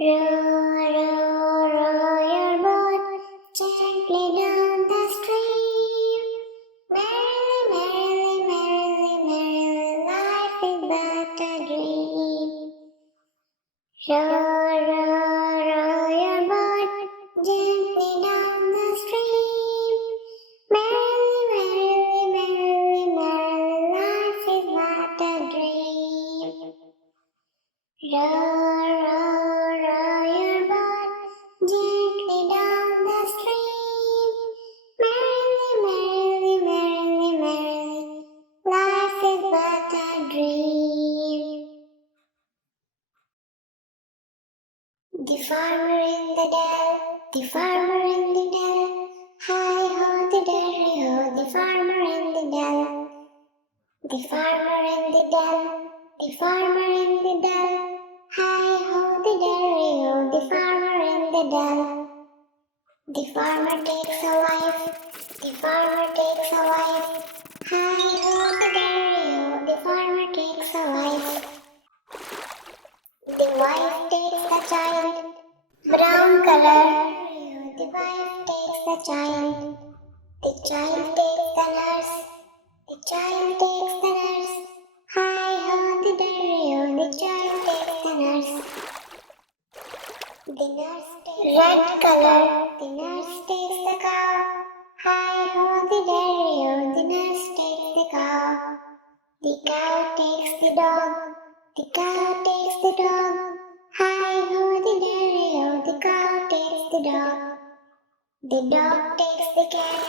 Row, row, row your boat gently down the stream. Merrily, merrily, merrily, merrily, life is but a dream. Row, row, row your boat gently down the stream. Merrily, merrily, merrily, merrily, life is but a dream. Row, row, row your boat gently down the stream. Merrily, merrily, merrily, merrily, life is but a dream. The farmer in the dell, the farmer in the dell, hi-ho, the derry-ho, the farmer in the dell. The farmer in the dell, the farmer in the dell, hi-ho, the derry-ho, the farmer in the dell. The farmer takes a wife, the farmer takes a wife, hi-ho, the derry-ho, the farmer takes a wife. The wife takes the child, brown color. The wife takes the child takes the nurse, the child takes the nurse. Hi-ho, the derry-ho, the child takes the nurse. The nurse takes red color, the nurse takes the cow. Hi-ho, the derry-ho, the nurse takes the cow. The cow takes the dog, the cow takes the dog. Hi-ho, the derry-ho, the cow takes the dog. The dog takes the cat,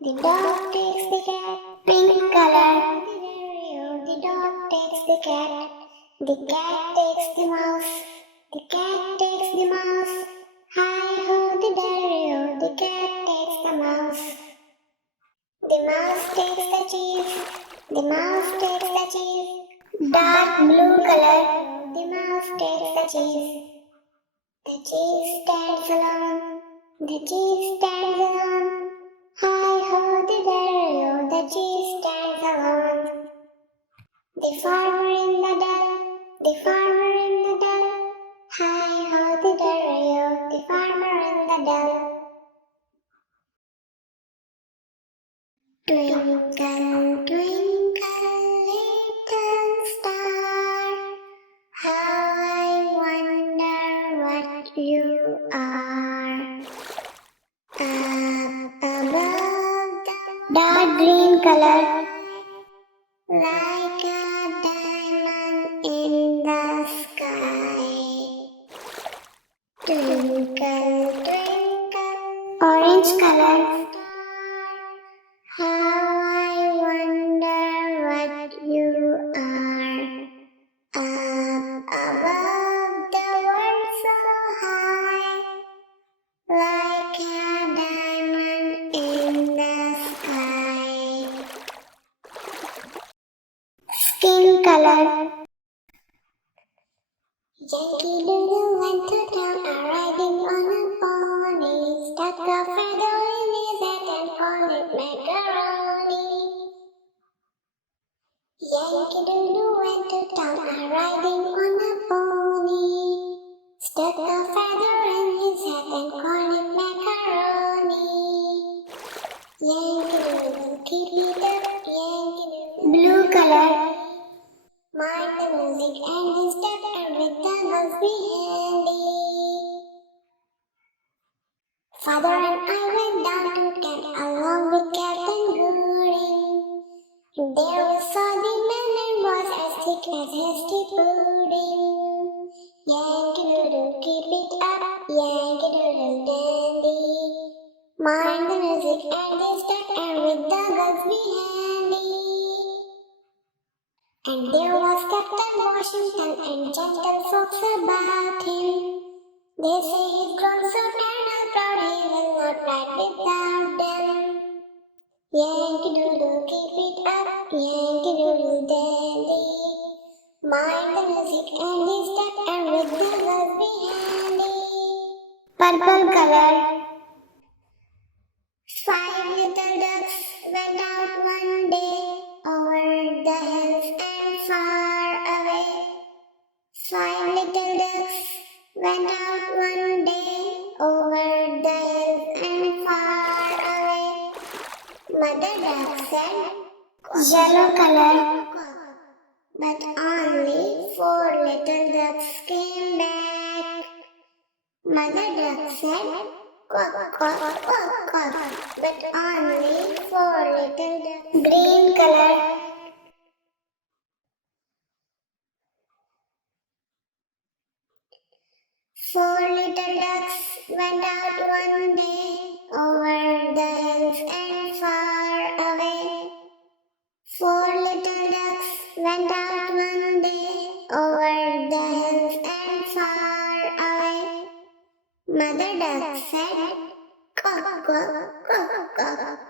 the dog takes the cat. Pink color, the derry-ho, the dog takes the cat. The cat takes the mouse, the cat takes the mouse. Hi-ho, the derry-ho, the cat takes the mouse. The mouse takes the cheese, the mouse takes the cheese. Dark blue color, the mouse takes the cheese. The cheese stands alone, the cheese stands alone. Hi-ho, the derry-ho, the cheese stands alone. The farmer in the dell, the farmer in the dell. Hi-ho, the derry-ho, the farmer in the dell. Twinkle, twinkle, little star, how I wonder what you are. Up above the dark green color, like a diamond in the sky. Twinkle, twinkle, orange color. How I wonder what you are. Up above the world so high, like a diamond in the sky. Skin color. Yankee Doodle went to town, riding on a pony, stuck a feather in his hat and called it macaroni. Yankee Doodle went to town, riding on a pony, stuck a feather in his hat and called it macaroni. Yankee Doodle, keep it up, Yankee Doodle. Blue color. Mind the music and the step, and with the girls be handy. Father and I went down to camp along with Captain Gooding. There we saw the men and boys as thick as hasty pudding. Yankee Doodle, keep it up, Yankee Doodle dandy. Mind the music and the step, and with the girls be handy. And there was Captain Washington and gentle folks about him. They say he's grown so eternal proud he will not ride without them. Yankee Doodle, keep it up, Yankee Doodle dandy. Mind the music and the step, and with the girls be handy. Purple color. 5 little ducks went out one day over the hills and far away. 5 little ducks went out one day over the hills and far away. Mother duck said, "Yellow color." But only 4 little ducks came back. Mother duck said, "Quack, quack, quack, quack." But only 4 little ducks. Green color. 4 little ducks went out one day over the hills and far away. 4 little ducks went out one day over the hills and far away. Mother duck said, "Quack, quack, quack, quack."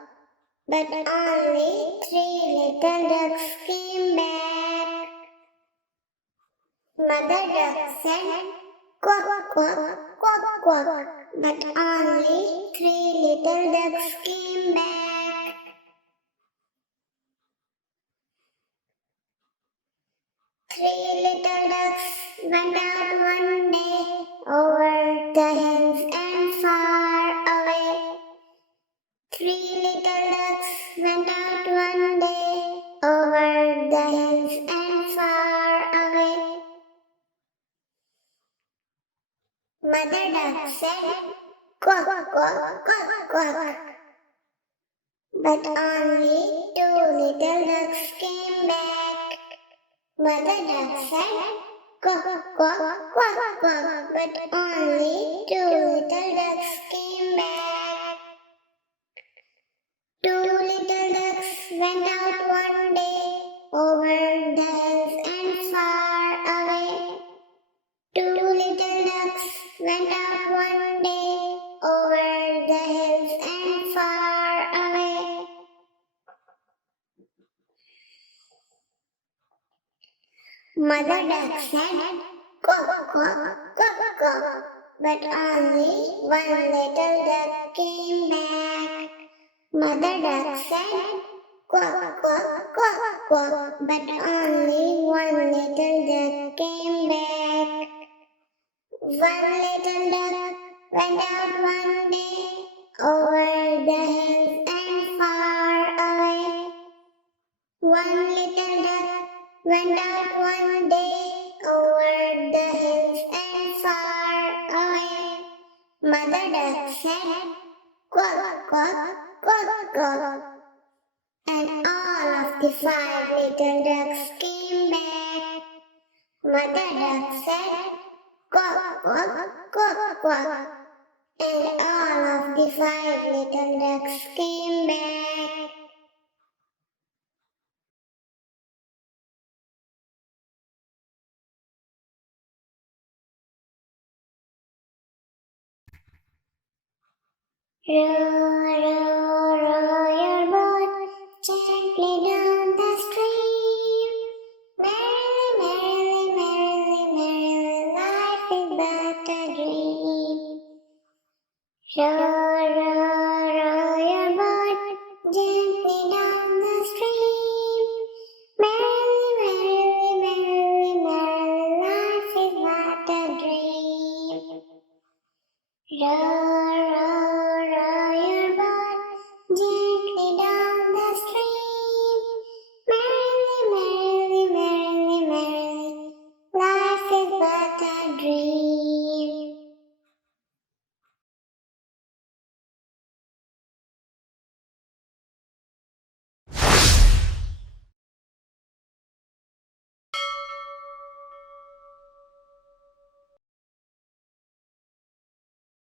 But only 3 little ducks came back. Mother duck said, "Quack, quack, quack, quack." But only 3 little ducks came back. 3 little ducks went out one day over the hills and far away. 3 little ducks went out one day over the hills and far away. Mother duck said, "Quack, quack, quack, quack." But only 2 little ducks came back. Mother duck said, "Quack, quack, quack, quack." But only 2 little ducks came back. 2 little ducks went out one day over the hills and far away. 2 little ducks went out one day over the hills and far away. Mother duck said, "Quack, quack, quack, quack." But only 1 little duck came back. Mother duck said, "Quack, quack, quack, quack." But only 1 little duck came back. 1 little duck went out one day over the hills and far away. 1 little duck went out one day over the hills and far away. Mother duck said, "Quack, quack, quack, quack." And all of the 5 little ducks came back. Mother duck said, "Quack, quack, quack, quack." And all of the 5 little ducks came back. Row, row, row your boat gently down the stream. Merrily, merrily, merrily, life is but a dream. Row, row, row your boat gently down the stream. Merrily, merrily, merrily, merrily, life is but a dream. Row,